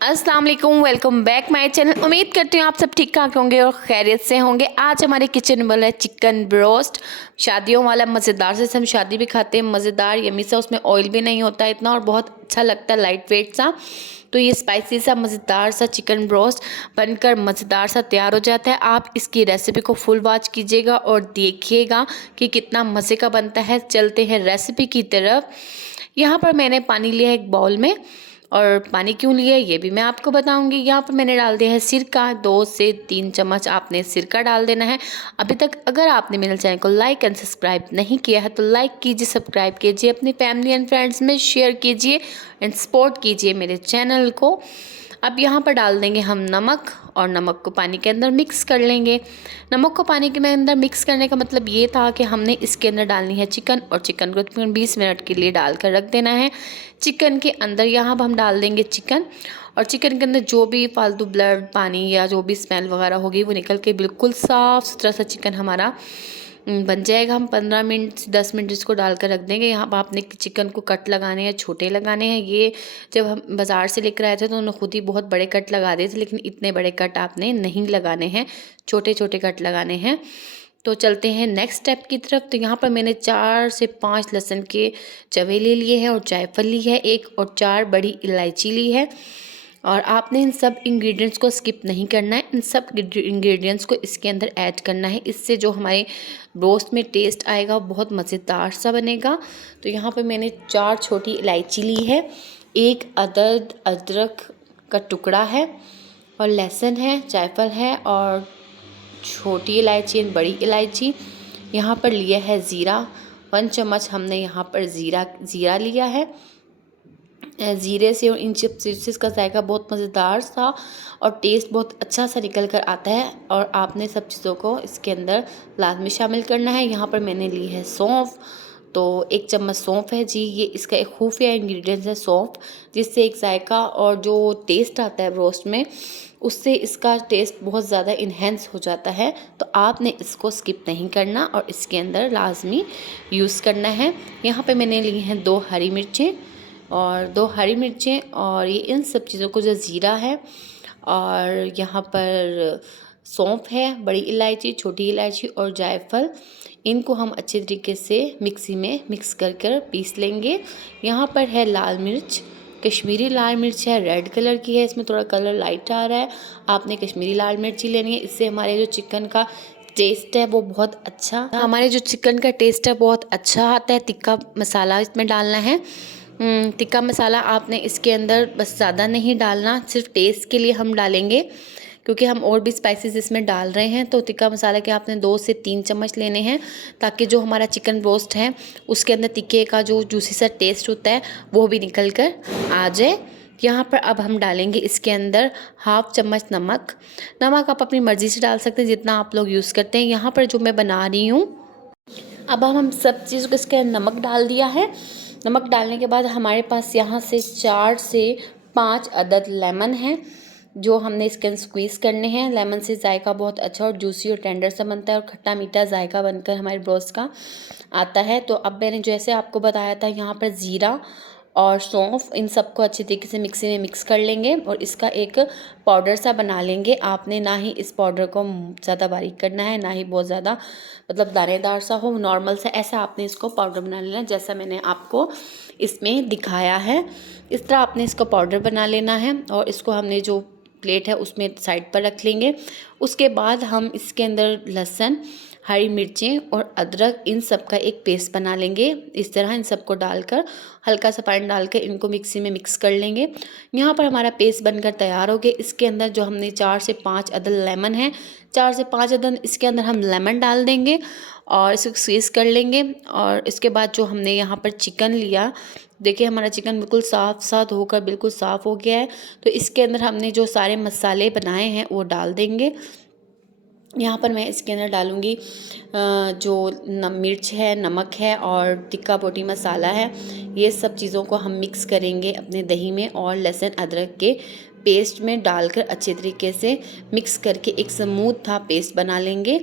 अस्सलाम वालेकुम, welcome back my channel. उम्मीद करती हूँ आप सब ठीक ठाक होंगे और खैरियत से होंगे। आज हमारे किचन में है चिकन ब्रोस्ट, शादियों वाला मज़ेदार। से हम शादी भी खाते हैं, मज़ेदार यमी सा, उसमें ऑयल भी नहीं होता इतना और बहुत अच्छा लगता है, लाइट वेट सा। तो ये स्पाइसी सा मज़ेदार सा चिकन ब्रोस्ट बनकर मज़ेदार सा तैयार हो जाता है। आप इसकी रेसिपी को फुल वॉच कीजिएगा और देखिएगा कि कितना मज़े का बनता है। चलते हैं रेसिपी की तरफ। यहाँ पर मैंने पानी लिया है एक बाउल में, और पानी क्यों लिया है ये भी मैं आपको बताऊंगी। यहाँ पर मैंने डाल दिया है सिरका, 2 से 3 चम्मच आपने सिरका डाल देना है। अभी तक अगर आपने मेरे चैनल को लाइक एंड सब्सक्राइब नहीं किया है तो लाइक कीजिए, सब्सक्राइब कीजिए, अपनी फैमिली एंड फ्रेंड्स में शेयर कीजिए एंड सपोर्ट कीजिए मेरे चैनल को। अब यहाँ पर डाल देंगे हम नमक, और नमक को पानी के अंदर मिक्स कर लेंगे। नमक को पानी के अंदर मिक्स करने का मतलब ये था कि हमने इसके अंदर डालनी है चिकन, और चिकन को तकरीबन 20 मिनट के लिए डालकर रख देना है। चिकन के अंदर यहाँ पर हम डाल देंगे चिकन, और चिकन के अंदर जो भी फालतू ब्लड, पानी या जो भी स्मेल वगैरह होगी वो निकल के बिल्कुल साफ़ सुथरा सा चिकन हमारा बन जाएगा। हम 15 मिनट से 10 मिनट इसको डालकर रख देंगे। यहाँ पर आपने चिकन को कट लगाने हैं, छोटे लगाने हैं। ये जब हम बाज़ार से लेकर आए थे तो उन्होंने खुद ही बहुत बड़े कट लगा दिए थे, लेकिन इतने बड़े कट आपने नहीं लगाने हैं, छोटे छोटे कट लगाने हैं। तो चलते हैं नेक्स्ट स्टेप की तरफ। तो यहाँ पर मैंने 4 से 5 लहसुन के जवे ले लिए हैं, और जायफल ली है एक, और 4 बड़ी इलायची ली है। और आपने इन सब इंग्रेडिएंट्स को स्किप नहीं करना है, इन सब इंग्रेडिएंट्स को इसके अंदर ऐड करना है। इससे जो हमारे रोस्ट में टेस्ट आएगा वो बहुत मज़ेदार सा बनेगा। तो यहाँ पे मैंने 4 छोटी इलायची ली है, एक अदद अदरक का टुकड़ा है, और लहसुन है, जायफल है, और छोटी इलायची एंड बड़ी इलायची। यहाँ पर लिया है ज़ीरा, 1 चम्मच हमने यहाँ पर ज़ीरा लिया है। ज़ीरे से और इन चिप्स का जायका बहुत मज़ेदार सा और टेस्ट बहुत अच्छा सा निकल कर आता है, और आपने सब चीज़ों को इसके अंदर लाजमी शामिल करना है। यहाँ पर मैंने ली है सौंफ, तो 1 चम्मच सौंफ है जी। ये इसका एक खुफिया इंग्रेडिएंट है सौंफ, जिससे एक जायका और जो टेस्ट आता है रोस्ट में, उससे इसका टेस्ट बहुत ज़्यादा इन्हेंस हो जाता है। तो आपने इसको स्किप नहीं करना और इसके अंदर लाजमी यूज़ करना है। यहाँ पे मैंने ली हैं 2 हरी मिर्चें, और 2 हरी मिर्चें, और ये इन सब चीज़ों को, जो ज़ीरा है और यहाँ पर सौंफ है, बड़ी इलायची, छोटी इलायची और जायफल, इनको हम अच्छे तरीके से मिक्सी में मिक्स कर कर पीस लेंगे। यहाँ पर है लाल मिर्च, कश्मीरी लाल मिर्च है, रेड कलर की है, इसमें थोड़ा कलर लाइट आ रहा है। आपने कश्मीरी लाल मिर्ची लेनी है, इससे हमारे जो चिकन का टेस्ट है वो बहुत अच्छा, हमारे जो चिकन का टेस्ट है बहुत अच्छा आता है। तिक्का मसाला इसमें डालना है। तिक्का मसाला आपने इसके अंदर बस ज़्यादा नहीं डालना, सिर्फ टेस्ट के लिए हम डालेंगे, क्योंकि हम और भी स्पाइसेस इसमें डाल रहे हैं। तो तिक्का मसाला के आपने 2 से 3 चम्मच लेने हैं, ताकि जो हमारा चिकन रोस्ट है उसके अंदर तिक्के का जो जूसी सा टेस्ट होता है वो भी निकल कर आ जाए। यहाँ पर अब हम डालेंगे इसके अंदर 1/2 चम्मच नमक। नमक आप अपनी मर्ज़ी से डाल सकते हैं, जितना आप लोग यूज़ करते हैं। यहाँ पर जो मैं बना रही हूँ, अब हम सब चीज़ को इसके अंदर नमक डाल दिया है। नमक डालने के बाद हमारे पास यहाँ से 4 से 5 अदद लेमन है, जो हमने इसके अंदर स्क्वीज़ करने हैं। लेमन से जायका बहुत अच्छा और जूसी और टेंडर सा बनता है, और खट्टा मीठा जायका बनकर हमारे ब्रोस्ट का आता है। तो अब मैंने जैसे आपको बताया था, यहाँ पर ज़ीरा और सौंफ, इन सबको अच्छे तरीके से मिक्सी में मिक्स कर लेंगे और इसका एक पाउडर सा बना लेंगे। आपने ना ही इस पाउडर को ज़्यादा बारीक करना है, ना ही बहुत ज़्यादा मतलब दानेदार सा हो, नॉर्मल सा, ऐसा आपने इसको पाउडर बना लेना है, जैसा मैंने आपको इसमें दिखाया है। इस तरह आपने इसको पाउडर बना लेना है, और इसको हमने जो प्लेट है उसमें साइड पर रख लेंगे। उसके बाद हम इसके अंदर लहसुन, हरी मिर्चें और अदरक, इन सब का एक पेस्ट बना लेंगे। इस तरह इन सबको डालकर हल्का सा पानी डालकर इनको मिक्सी में मिक्स कर लेंगे। यहाँ पर हमारा पेस्ट बनकर तैयार हो गया। इसके अंदर जो हमने 4 से 5 अदद लेमन है, 4 से 5 अदद इसके अंदर हम लेमन डाल देंगे और इसको स्क्वीज़ कर लेंगे। और इसके बाद जो हमने यहाँ पर चिकन लिया, देखिए हमारा चिकन बिल्कुल साफ़ सा धोकर बिल्कुल साफ़ हो गया है। तो इसके अंदर हमने जो सारे मसाले बनाए हैं वो डाल देंगे। यहाँ पर मैं इसके अंदर डालूँगी जो मिर्च है, नमक है और टिक्का बोटी मसाला है। ये सब चीज़ों को हम मिक्स करेंगे अपने दही में, और लहसुन अदरक के पेस्ट में डालकर अच्छे तरीके से मिक्स करके एक स्मूथ था पेस्ट बना लेंगे।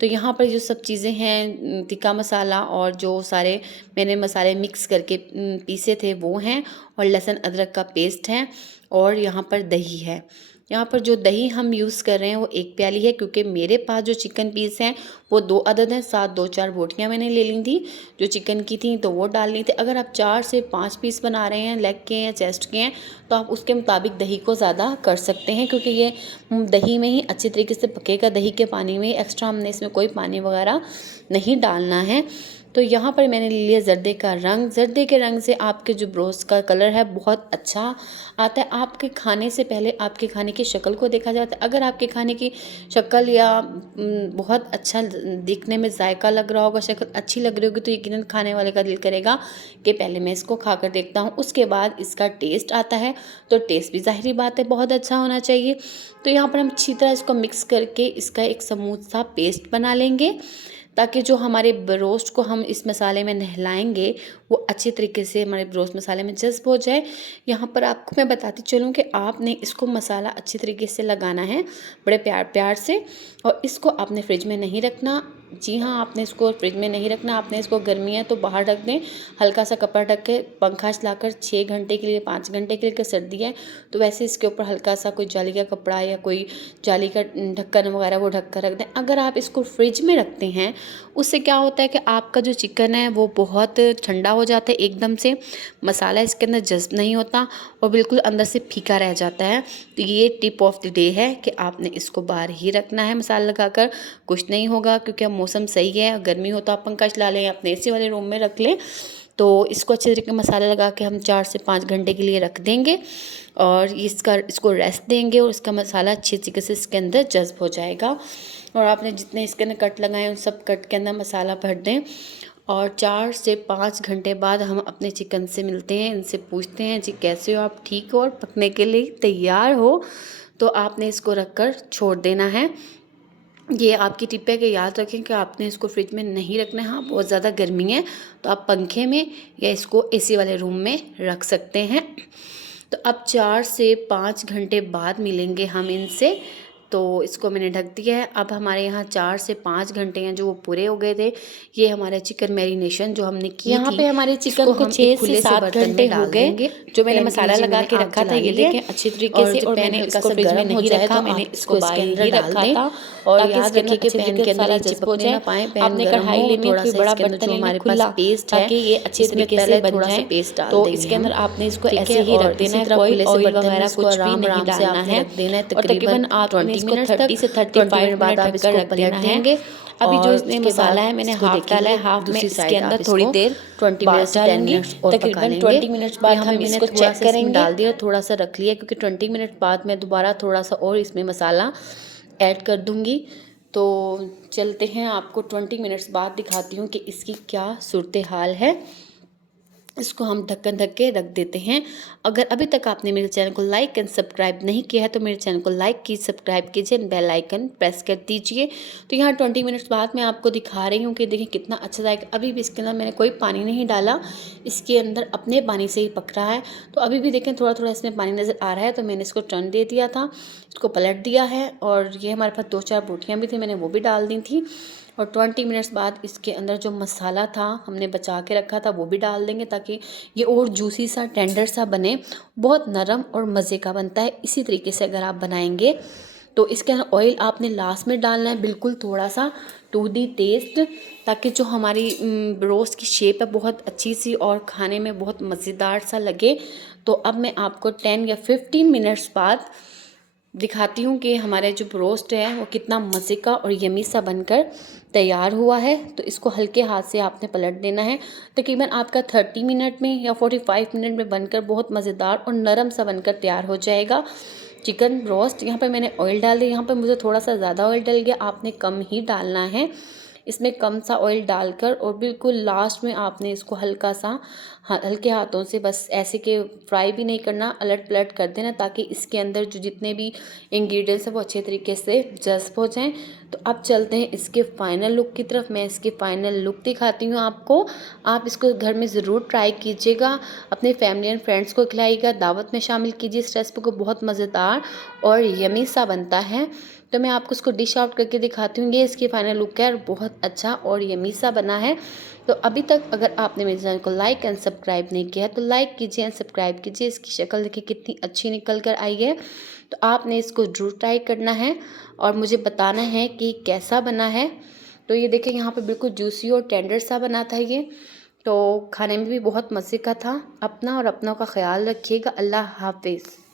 तो यहाँ पर जो सब चीज़ें हैं, टिक्का मसाला और जो सारे मैंने मसाले मिक्स करके पीसे थे वो हैं, और लहसुन अदरक का पेस्ट है, और यहाँ पर दही है। यहाँ पर जो दही हम यूज़ कर रहे हैं वो 1 प्याली है, क्योंकि मेरे पास जो चिकन पीस हैं वो 2 अदद हैं। साथ 2-4 बोटियाँ मैंने ले ली थी जो चिकन की थी, तो वो डालनी थी। अगर आप 4 से 5 पीस बना रहे हैं, लेग के या चेस्ट के हैं, तो आप उसके मुताबिक दही को ज़्यादा कर सकते हैं, क्योंकि ये दही में ही अच्छी तरीके से पकेगा। दही के पानी में एक्स्ट्रा हमने इसमें कोई पानी वगैरह नहीं डालना है। तो यहाँ पर मैंने ले लिया जर्दे का रंग। जर्दे के रंग से आपके जो ब्रोस्ट का कलर है बहुत अच्छा आता है। आपके खाने से पहले आपके खाने की शक्ल को देखा जाता है। अगर आपके खाने की शक्ल या बहुत अच्छा दिखने में जायका लग रहा होगा, शक्ल अच्छी लग रही होगी, तो यकीनन खाने वाले का दिल करेगा कि पहले मैं इसको खा कर देखता हूँ। उसके बाद इसका टेस्ट आता है, तो टेस्ट भी ज़ाहिरी बात है बहुत अच्छा होना चाहिए। तो यहाँ पर हम अच्छी तरह इसको मिक्स करके इसका एक स्मूथ सा पेस्ट बना लेंगे, ताकि जो हमारे ब्रोस्ट को हम इस मसाले में नहलाएंगे वो अच्छी तरीके से हमारे ब्रोस्ट मसाले में जज्ब हो जाए। यहाँ पर आपको मैं बताती चलूँ कि आपने इसको मसाला अच्छी तरीके से लगाना है, बड़े प्यार प्यार से, और इसको आपने फ्रिज में नहीं रखना। जी हाँ, आपने इसको फ्रिज में नहीं रखना, आपने इसको गर्मी है तो बाहर रख दें, हल्का सा कपड़ा ढक के, पंखा चलाकर 6 घंटे के लिए, 5 घंटे के लिए। सर्दी है तो वैसे इसके ऊपर हल्का सा कोई जाली का कपड़ा या कोई जाली का ढक्कन वगैरह वो ढक कर रख दें। अगर आप इसको फ्रिज में रखते हैं, उससे क्या होता है कि आपका जो चिकन है वो बहुत ठंडा हो जाता है एकदम से, मसाला इसके अंदर जज्ब नहीं होता और बिल्कुल अंदर से फीका रह जाता है। तो ये टिप ऑफ द डे है कि आपने इसको बाहर ही रखना है मसाला लगाकर। कुछ नहीं होगा, क्योंकि अब मौसम सही है, गर्मी हो तो आप पंखा चला लें, अपने एसी वाले रूम में रख लें। तो इसको अच्छे तरीके मसाला लगा के हम 4 से 5 घंटे के लिए रख देंगे और इसको रेस्ट देंगे, और इसका मसाला अच्छी तरीके से इसके अंदर जज्ब हो जाएगा। और आपने जितने इसके अंदर कट लगाए उन सब कट के अंदर मसाला भर दें। और 4 से 5 घंटे बाद हम अपने चिकन से मिलते हैं, इनसे पूछते हैं जी कैसे हो आप, ठीक हो और पकने के लिए तैयार हो। तो आपने इसको रख कर छोड़ देना है। ये आपकी टिप है कि याद रखें कि आपने इसको फ्रिज में नहीं रखना है। हाँ, बहुत ज़्यादा गर्मी है तो आप पंखे में या इसको एसी वाले रूम में रख सकते हैं। तो अब 4 से 5 घंटे बाद मिलेंगे हम इनसे। तो इसको मैंने ढक दिया है। अब हमारे यहाँ 4 से 5 घंटे हैं जो वो पूरे हो गए थे। ये हमारे चिकन मैरिनेशन जो हमने की यहाँ थी, पे हमारे चिकन को 6 से 7 घंटे हो गए जो मैंने मसाला लगा के रखा था। ये देखें अच्छी तरीके से, और मैंने इसको फ्रिज में नहीं रखा, मैंने इसको बाहर ही रखा था, और ताकि याद इसके रखिए अंदर कि अच्छे पैन तरीके के से अंदर मसाला ये जज्ब हो चिपकने ना जाए। पाए। पैन आपने गर्म कढ़ाई हो, लेनी है, थोड़ा कोई सा बड़ा इसके अंदर बर्तन जो लेना हमारे खुला, पास पेस्ट है ताकि ये अच्छे इसमें तरीके पहले से बन थोड़ा सा जाए। पेस्ट डाल तो देंगे इसके हम। अंदर आपने इसको ठीक ऐसे है, ही और रख देना इसी है, तरह कोई खुले से ऑयल बर्तन में वगैरह इसको कुछ भी आराम नहीं आराम से डालना आपने है। रख देना है। और तकरीबन आपने 20 इसको मिनट 30 तक, से 20 35 मिनट बाद मिनट आप ढक कर इसको रख पलट देना है। देंगे। अभी जो और इसमें उसके मसाला बाद है मैंने इसको हाफ डाला है, देखेंगे हाफ में दूसरी इसके साइड अंदर आप थोड़ी इसको देर 20 बाद मिनट से 10 डालूंगी। मिनट्स और पका तकरीबन लेंगे। 20 मिनट्स तो बाद यहाँ हम पे मैंने इसको थोड़ा चेक सा इसमें करेंगे। डाल दिया, थोड़ा सा रख लिया, क्योंकि 20 मिनट बाद मैं दोबारा थोड़ा सा और इसमें मसाला ऐड कर दूँगी। तो चलते हैं, आपको 20 मिनट्स बाद दिखाती हूँ कि इसकी क्या सूरत हाल है। इसको हम ढक्कन ढक के रख देते हैं। अगर अभी तक आपने मेरे चैनल को लाइक एंड सब्सक्राइब नहीं किया है तो मेरे चैनल को लाइक कीजिए, सब्सक्राइब कीजिए, बेल आइकन प्रेस कर दीजिए। तो यहाँ 20 मिनट्स बाद मैं आपको दिखा रही हूँ कि देखिए कितना अच्छा जाएगा। अभी भी इसके अंदर मैंने कोई पानी नहीं डाला, इसके अंदर अपने पानी से ही पक रहा है। तो अभी भी देखें थोड़ा थोड़ा इसमें पानी नज़र आ रहा है, तो मैंने इसको टर्न दे दिया था, इसको पलट दिया है। और ये हमारे पास 2-4 बोटियाँ भी थी, मैंने वो भी डाल दी थी। और 20 मिनट्स बाद इसके अंदर जो मसाला था हमने बचा के रखा था वो भी डाल देंगे, ताकि ये और जूसी सा टेंडर सा बने, बहुत नरम और मज़े का बनता है। इसी तरीके से अगर आप बनाएंगे तो इसके अंदर ऑयल आपने लास्ट में डालना है, बिल्कुल थोड़ा सा टू दी टेस्ट, ताकि जो हमारी रोस्ट की शेप है बहुत अच्छी सी और खाने में बहुत मज़ेदार सा लगे। तो अब मैं आपको 10 या 15 मिनट्स बाद दिखाती हूँ कि हमारे जो रोस्ट है वो कितना मज़े का और यमी सा बनकर तैयार हुआ है। तो इसको हल्के हाथ से आपने पलट देना है। तकरीबन आपका 30 मिनट में या 45 मिनट में बनकर बहुत मज़ेदार और नरम सा बनकर तैयार हो जाएगा चिकन रोस्ट। यहाँ पर मैंने ऑयल डाल दिया, यहाँ पर मुझे थोड़ा सा ज़्यादा ऑयल डल गया, आपने कम ही डालना है। इसमें कम सा ऑयल डालकर और बिल्कुल लास्ट में आपने इसको हल्का सा हल्के हाथों से बस ऐसे के फ्राई भी नहीं करना, अलट पलट कर देना, ताकि इसके अंदर जो जितने भी इंग्रेडिएंट्स हैं वो अच्छे तरीके से जज्ब हो जाएं। तो अब चलते हैं इसके फाइनल लुक की तरफ। मैं इसकी फाइनल लुक दिखाती हूँ आपको। आप इसको घर में ज़रूर ट्राई कीजिएगा, अपने फैमिली एंड फ्रेंड्स को खिलाइएगा, दावत में शामिल कीजिए इस रेसिपी को, बहुत मज़ेदार और यमी सा बनता है। तो मैं आपको इसको डिश आउट करके दिखाती हूँ। ये इसकी फाइनल लुक है और बहुत अच्छा और यमी सा बना है। तो अभी तक अगर आपने मेरे चैनल को लाइक एंड सब्सक्राइब नहीं किया तो लाइक कीजिए एंड सब्सक्राइब कीजिए। इसकी शक्ल देखिए कितनी अच्छी निकल कर आई है। तो आपने इसको ज़रूर ट्राई करना है और मुझे बताना है कि कैसा बना है। तो ये देखिए यहाँ पे बिल्कुल जूसी और टेंडर सा बना था ये। तो खाने में भी बहुत मज़े का था। अपना और अपनों का ख्याल रखिएगा। अल्लाह हाफिज़।